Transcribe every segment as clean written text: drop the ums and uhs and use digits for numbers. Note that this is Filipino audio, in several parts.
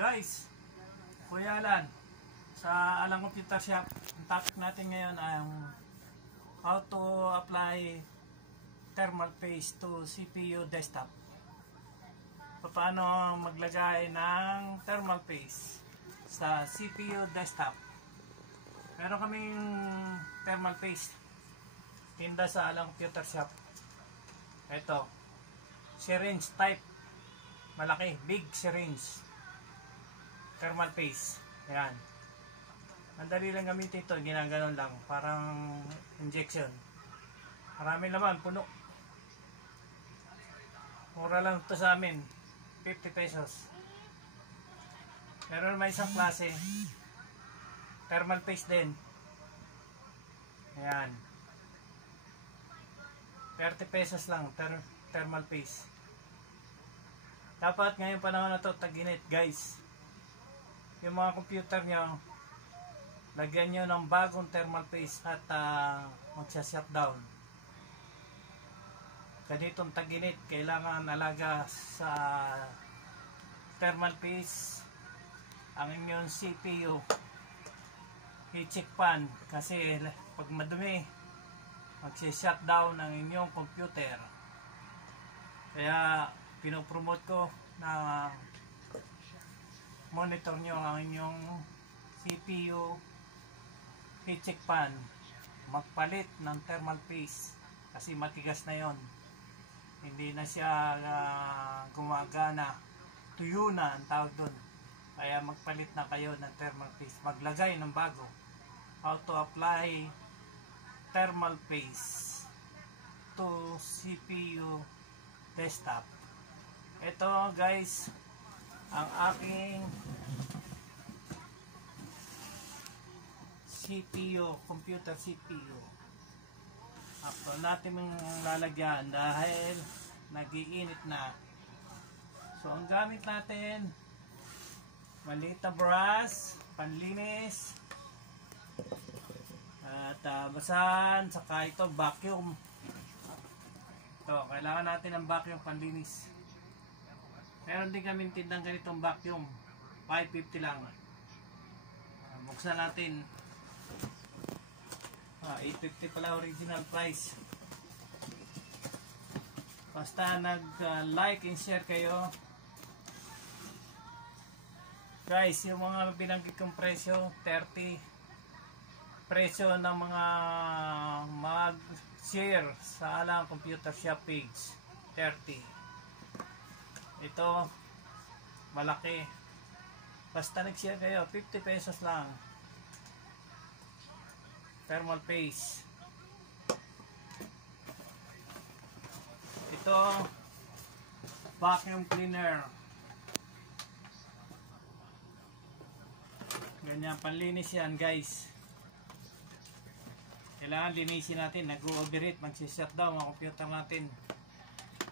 Guys, Kuya Alan, sa Alang Computer Shop, ang topic natin ngayon ay how to apply thermal paste to CPU desktop. Paano maglagay ng thermal paste sa CPU desktop. Meron kaming thermal paste tinda sa Alang Computer Shop. Ito, syringe type, malaki, big syringe thermal paste. Ayan. Madali lang gamitin ito. Ginaganon lang. Parang injection. Marami naman. Puno. Mura lang ito sa amin. 50 pesos. Meron naman isang klase. Thermal paste din. Ayan. 30 pesos lang. Thermal paste. Dapat ngayon panahon na ito tag-init, guys. Yung mga computer nyo, lagyan nyo ng bagong thermal paste at magsha-shutdown. Ganitong tag-init, kailangan alaga sa thermal paste ang inyong CPU heatsink fan, kasi pag madumi magsha-shutdown ang inyong computer. Kaya pinopromote ko na monitor nyo ang inyong CPU heatsink fan, magpalit ng thermal paste kasi matigas na yon, hindi na siya gumagana, tuyo na ang tawag doon. Kaya magpalit na kayo ng thermal paste, maglagay ng bago. How to apply thermal paste to CPU desktop. Ito guys, ang aking CPU, computer CPU. After natin mong lalagyan dahil nag-iinit na. So ang gamit natin, maliit na brush, panlinis, at basahan, saka ito vacuum. Ito, kailangan natin ng vacuum panlinis. Meron din kami tindang ganitong vacuum, 550 lang. Buksan natin. 850 pala original price. Basta nag-like and share kayo. Guys, yung mga binanggit kong presyo, 30. Presyo ng mga mag-share sa Alang Computer Shop page, 30. Ito, malaki. Basta nag-share kayo, 50 pesos lang. Thermal paste. Ito, vacuum cleaner. Ganyan, panlinis yan guys. Kailangan linisin natin. Nag-overheat, mag-shutdown ang computer natin.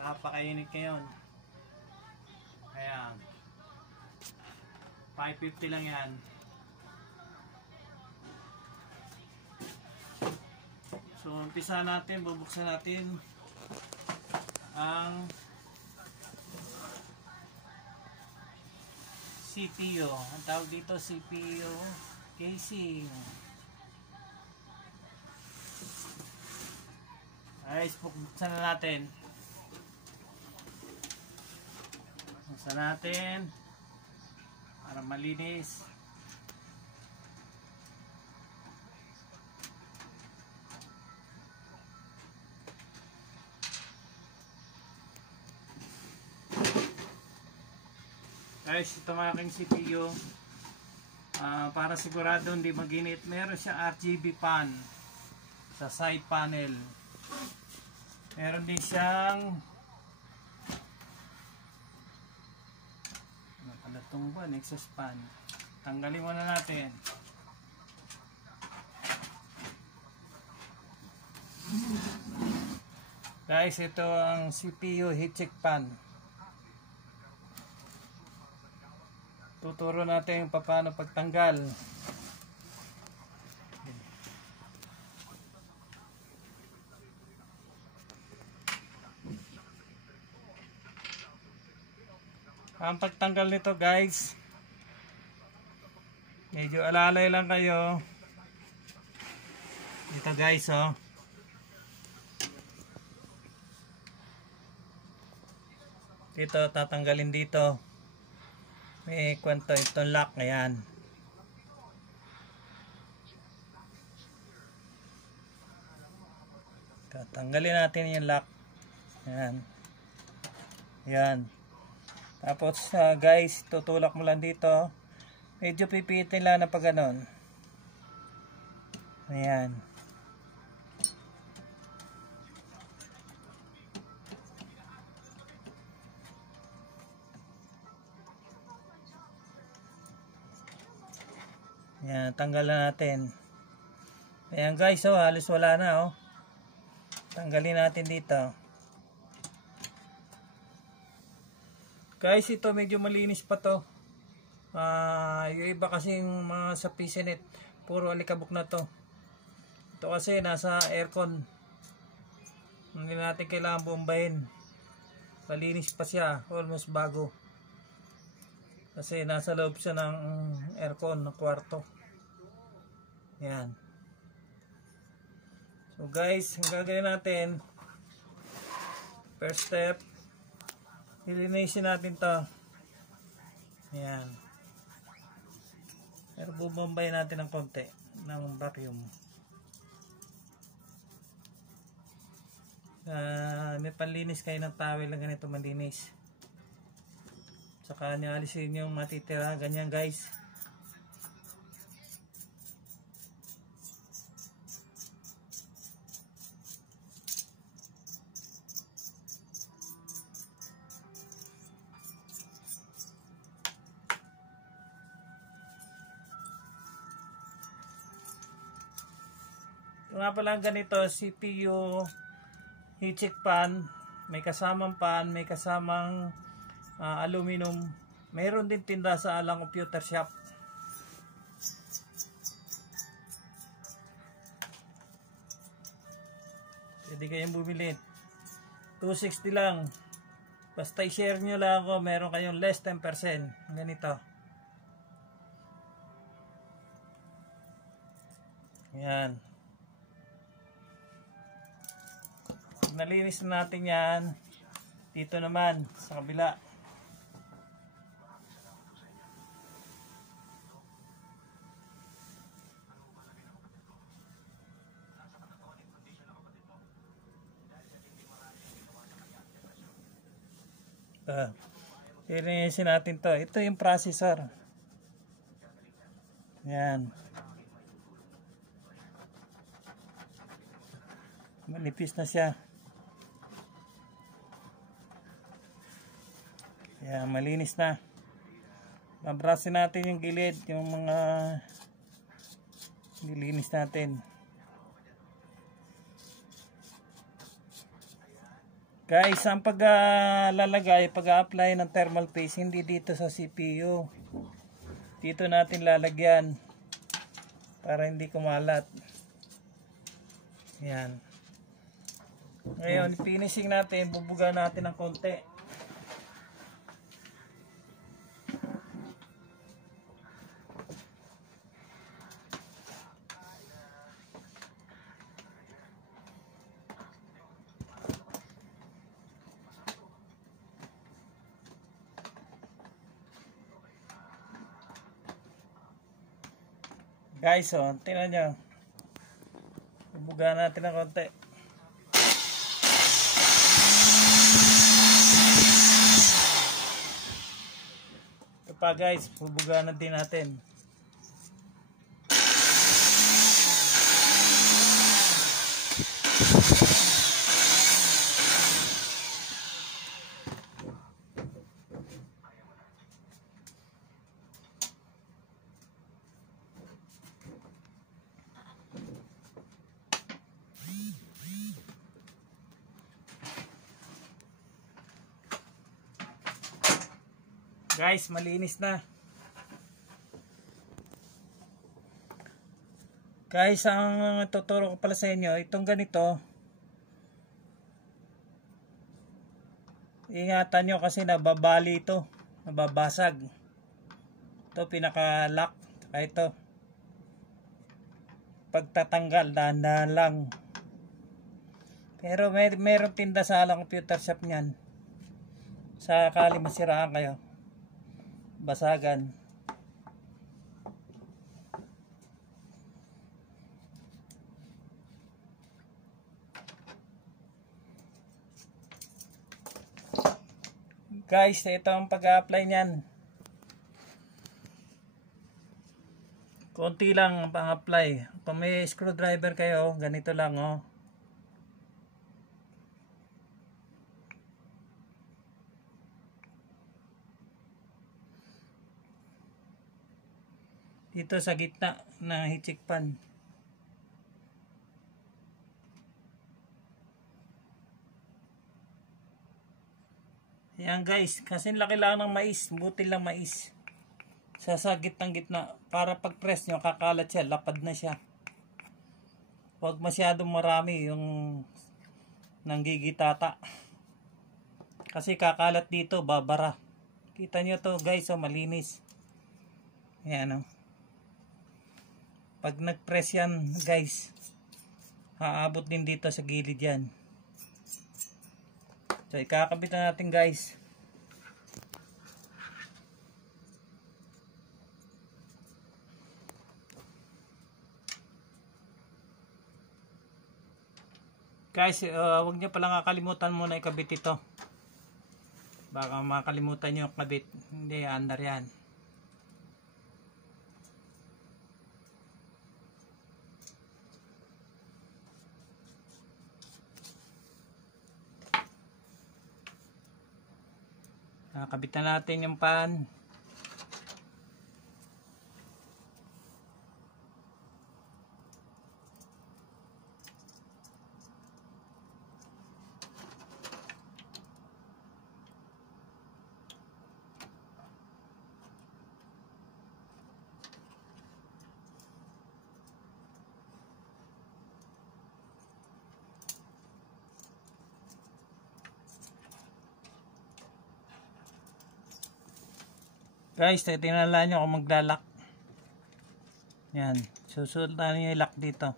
Napakainit ngayon. Ayan, 550 lang yan. So umpisa natin, bubuksan natin ang CPU. Ang tawag dito CPU casing. Ay, buksan na natin. Buksan natin para malinis. Guys, ito ang aking CPU. Para sigurado hindi mag-init, meron siyang RGB fan sa side panel. Meron din siyang itong exhaust fan. Tanggalin muna natin. Guys, ito ang CPU heatsink fan. Tuturo natin paano pagtanggal. Ang pagtanggal nito guys, Medyo alalay lang kayo. Dito guys, oh. Dito, tatanggalin dito. May kwento itong lock. Ayan. Tatanggalin natin yung lock. Ayan. Ayan. Tapos guys, tutulak mo lang dito. Medyo pipitin lang na pag ganon. Ayan. Ayan, tanggal na natin. Ayan guys, oh, halos wala na, oh. Tanggalin natin dito. Guys, ito medyo malinis pa to. Yung iba kasing mga sa PCNet, puro alikabok na to. Ito kasi nasa aircon. Hindi natin kailangan bombahin. Malinis pa siya, almost bago. Kasi nasa loob siya ng aircon ng kwarto. Yan. So guys, ang gagawin natin, first step, ilinisin natin to. Yan. Pero bubombayin natin ng konti ng vacuum. May panlinis kayo ng towel na ganito malinis. Saka nyo alisin yung matitira. Ganyan guys. Ito nga pala ganito, CPU heatsink pan, may kasamang pan, may kasamang aluminum. Mayroon din tinda sa Alang Computer Shop. Pwede kayong bumili. 260 lang. Basta i-share nyo lang ako, meron kayong less 10%. Ganito. Yan. Nalinis na natin yan. Dito naman sa kabila. Linisin natin to. Ito yung processor. Yan. Manipis na siya. Yan, malinis na. Babrasin natin yung gilid, yung mga nilinis natin. Guys, ang paglalagay, pag-apply ng thermal paste, hindi dito sa CPU. Dito natin lalagyan para hindi kumalat. Yan. Ngayon, finishing natin, bubuga natin ng konti. Guys, oh, tingnan nyo. Bubuga natin ng konti. Ito pa guys, bubuga natin natin. Guys, malinis na. Guys, ang tuturo ko pala sa inyo, itong ganito, ingatan nyo kasi nababali ito, nababasag. Ito pinaka-lock, Kaya ito, pagtatanggal, dahan-dahan lang. Pero meron tinda sa alang computer shop niyan. Sakali masiraan kayo, basagan. Guys, ito ang pag-a-apply niyan. Konti lang ang pang-apply. Kung may screwdriver kayo, ganito lang oh. Dito sa gitna ng hitchik pan. Yan guys, kasi laki lang ng mais, buti lang mais. Sasagit ng gitna, para pag press nyo, kakalat siya, lapad na siya. Huwag masyadong marami yung nanggigitata. Kasi kakalat dito, babara. Kita nyo to guys, oh, malinis. Ayan oh. Pag nag-press yan guys, haabot din dito sa gilid yan. So ikakabit na natin guys. Guys, huwag nyo palang kakalimutan muna ikabit ito. Baka makalimutan nyo kabit. Hindi, andar yan. Nakabit na natin yung pan. Guys, tinala nyo kung maglalak. Yan. Susundan nyo yung lock dito.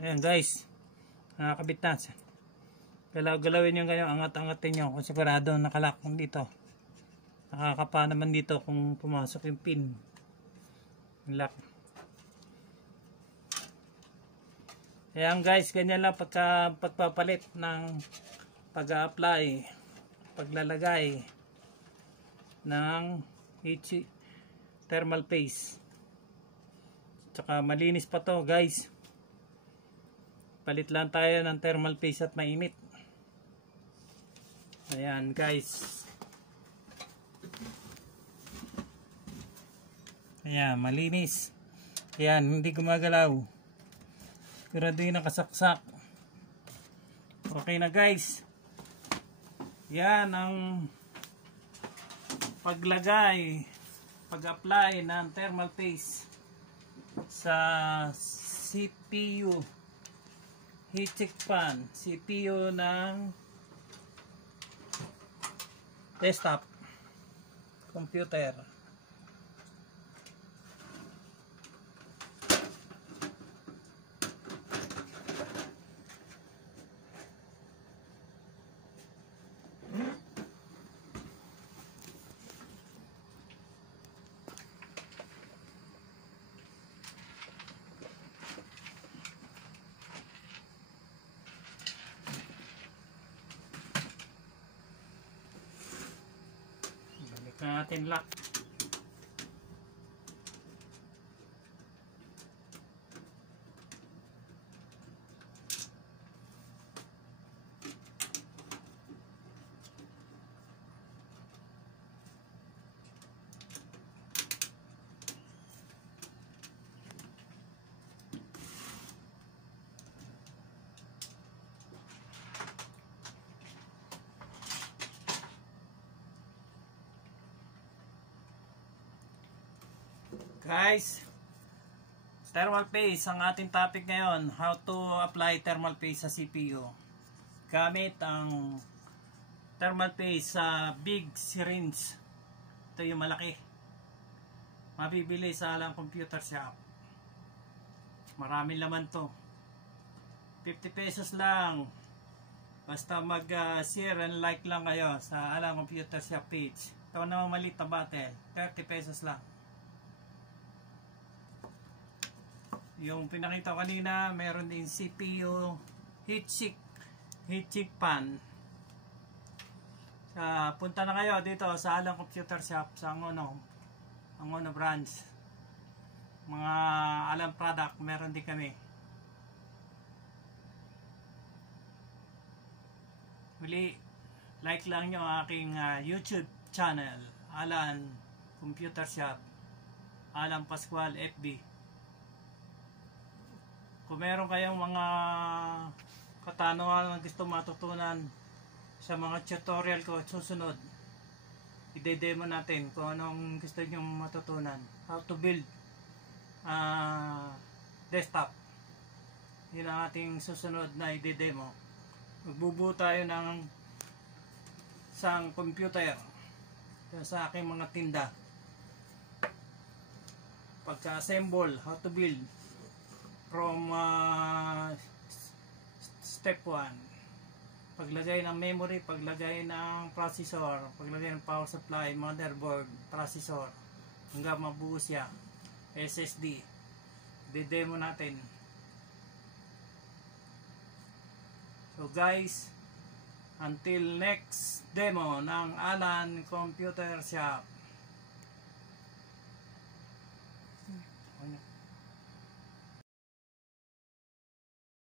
Ayan guys, nakakabit na. Galaw-galawin nyo kayo, angat-angatin nyo kung sigurado nakalak dito. Nakakapa naman dito kung pumasok yung pin. Yung lock. Ayan guys, ganyan lang pagpapalit ng pag-a-apply, paglalagay ng thermal paste. Tsaka malinis pa to guys. Palit lang tayo ng thermal paste at mainit. Ayan guys. Ayan, malinis. Ayan, hindi gumagalaw. Sigurado yung nakasaksak. Okay na guys. Yan ang paglagay, pag-apply ng thermal paste sa CPU heatsink fan, CPU ng desktop computer. natin lock. Guys, thermal paste ang ating topic ngayon. How to apply thermal paste sa CPU. Gamit ang thermal paste sa big syringe. Ito yung malaki. Mabibili sa alang computer shop. Maraming laman to. 50 pesos lang. Basta mag-share and like lang kayo sa alang computer shop page. Ito naman maliit na bottle. 30 pesos lang. Yung pinakita ko kanina, meron din CPU heatsink pan. Punta na kayo dito sa Alang Computer Shop sa Angono branch. Mga Alang product, meron din kami. Muli, like lang nyo ang aking YouTube channel, Alan Computer Shop, Alan Pascual FB. Kung meron kayong mga katanungan na gusto matutunan sa mga tutorial ko susunod, i-demo natin kung anong gusto nyo matutunan. How to build desktop. Yun ang ating susunod na i-demo. Magbubuo tayo ng isang computer sa aking mga tinda. Pagka-assemble, how to build from step 1, paglagay ng memory, paglagay ng processor, paglagay ng power supply, motherboard, processor, hanggang mabuo siya, SSD. Didemo natin. So guys, until next demo ng Alan Computer Shop.